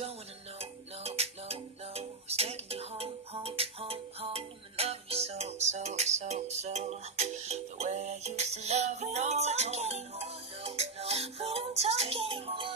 Don't wanna know, no, no, no. It's taking you home, home, home, home. And loving you so, so, so, so. The way I used to love you, no, no, no, no, no, no. It's taking you home.